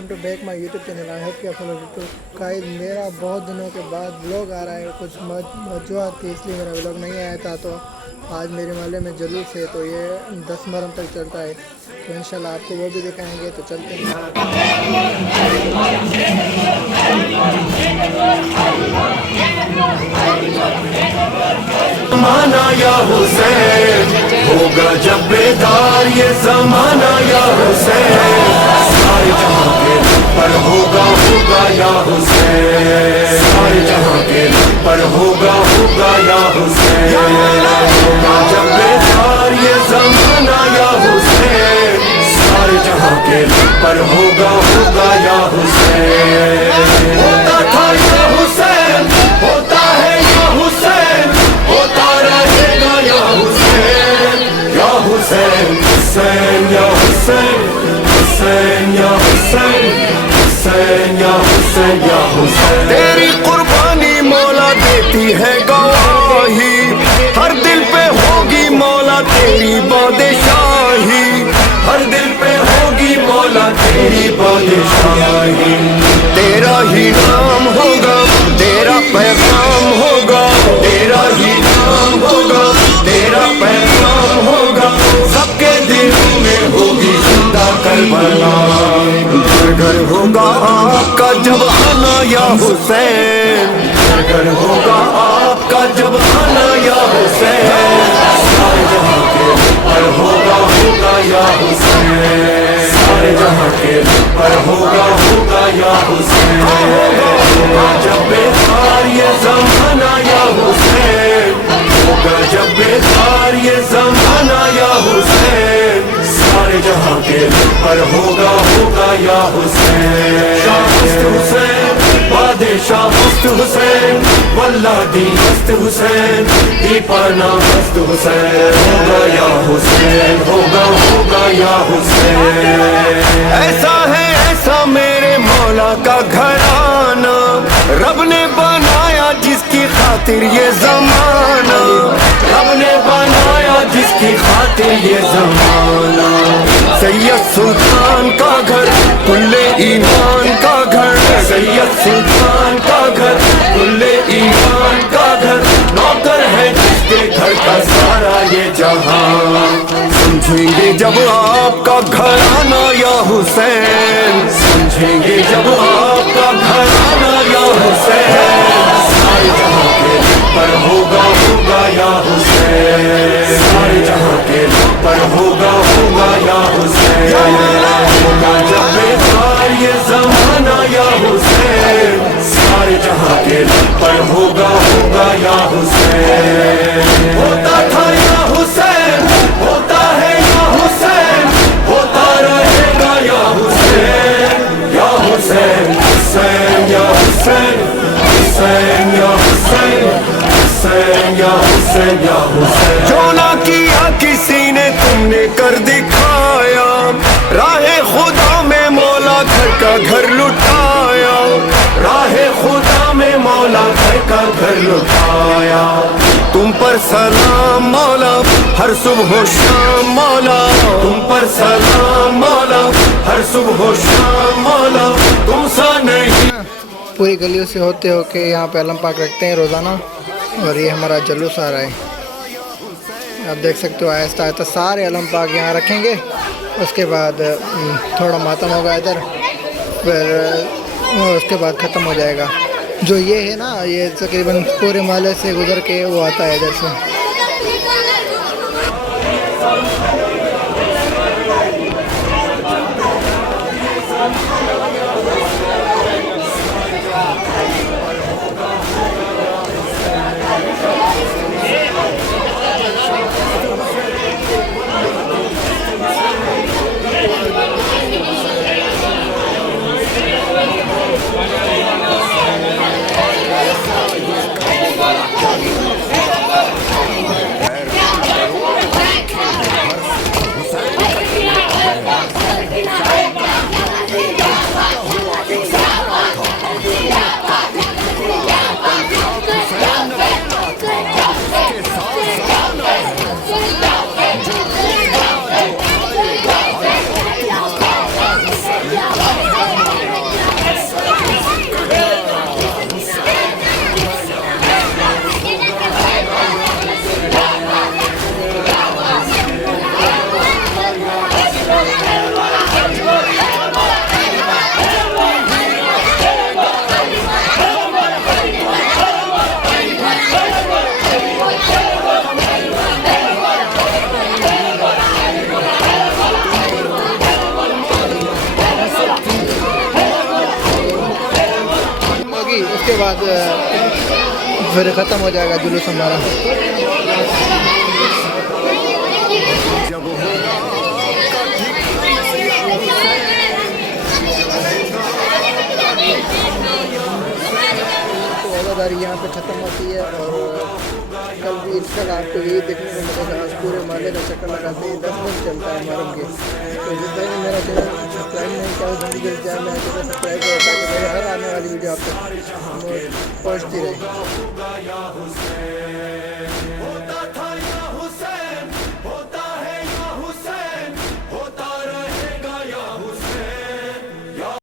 Welcome to back my YouTube channel. I hope کہ آپ لوگ گائز میرا بہت دنوں کے بعد بلاگ آ رہا ہے. کچھ وجوہات تھی اس لیے میرا بلاگ نہیں آیا تھا. تو آج میرے محلے میں جلوس ہے تو یہ 10 محرم تک چلتا ہے. تو انشاءاللہ آپ کو وہ بھی دکھائیں گے. تو چلتے ہیں. زمانہ یا حسین ہوگا جب بیدار یہ زمانہ یا حسین سارے جہاں کے پر ہوگا یا حسین سارے جہاں کے پر ہوگا یا حسین ہوگا جب بیدار یہ زمانہ یا حسین سارے جہاں کے پر ہوگا یا حسین ہوتا تھا یا حسین ہوتا ہے یا حسین ہوتا رہے گا یا حسین یا حسین حسین یا حسین حسین یا حسین حسین یا حسین یا حسین تیری قربانی مولا دیتی ہے گواہی ہر دل پہ ہوگی مولا تیری بادشاہی ہر دل پہ ہوگی مولا تیری بادشاہی تیرا ہی نام ہوگا تیرا پیغام ہوگا تیرا ہی نام ہوگا تیرا پیغام ہوگا سب کے دلوں میں ہوگی زندہ کربلا گھر ہوگا آپ کا جب آنا یا حسین گھر ہوگا آپ کا جب آنا یا حسین سارے جہاں کے پر ہوگا یا حسین سارے جہاں کے پر ہوگا یا حسین ہوگا جب بیدار یہ زمانہ یا حسین ہوگا جب بیدار یہ زمانہ یا حسین سارے جہاں کے پر ہوگا یا حسین شاہ ہست حسین بادشاہ ہست حسین واللہ دی ہست حسین دیپانا ہست حسین ہوگا یا حسین ہوگا یا حسین ایسا ہے ایسا میرے مولا کا گھرانہ رب نے بنایا جس کی خاطر یہ زمانہ رب نے بنایا جس کی خاطر یہ زمانہ سید سلطان کا گھر کل ایمان کا گھر سید سلطان کا گھر کل ایمان کا گھر نوکر ہے جس کے گھر کا سارا یہ جہاں سمجھیں گے جب آپ کا گھرانہ یا حسین سمجھیں گے جب آپ کا گھرانہ یا حسین سارے جہاں کے پر ہوگا یا حسین سارے جہاں کے پر ہوگا یا حسین ہوگا جب بیدار یہ زمانہ یا حسین سارے جہاں کے پر ہوگا یا حسین ہوتا تھا یا حسین ہوتا ہے یا حسین ہوتا رہے گا یا حسین یا حسین حسین یا حسین حسین یا حسین حسین یا حسین یا حسین جو نہ کیا کسی نے تم نے کر دکھایا راہ خدا میں مولا گھر کا گھر لٹایا راہ خدا میں مولا گھر کا گھر لٹایا تم پر سلام مولا ہر صبح و شام مولا تم پر سلام مولا ہر صبح و شام مولا تم سا نہیں. پوری گلیوں سے ہوتے ہو کے یہاں پہ علم پاک رکھتے ہیں روزانہ. اور یہ ہمارا جلوس آ رہا ہے. آپ دیکھ سکتے ہو آہستہ آہستہ سارے علم پاک یہاں رکھیں گے. اس کے بعد تھوڑا ماتم ہوگا ادھر پھر اس کے بعد ختم ہو جائے گا. جو یہ ہے نا یہ تقریباً پورے محلے سے گزر کے وہ آتا ہے ادھر سے. کے بعد پھر ختم ہو جائے گا جلوس ہمارا. روزہ یہاں پہ ختم ہوتی ہے اور کل بھی انشاءاللہ آپ کو یہی دیکھنے کو ملے گا. آج پورے محلے کا چکر لگاتے ہیں. 10 دن چلتا ہے محرم کے. تو جس طرح میرا چینل سبسکرائب نہیں کیا جلدی جلدی چینل میں سبسکرائب کرو تاکہ میری ہر آنے والی ویڈیو آپ تک پہنچتی رہے.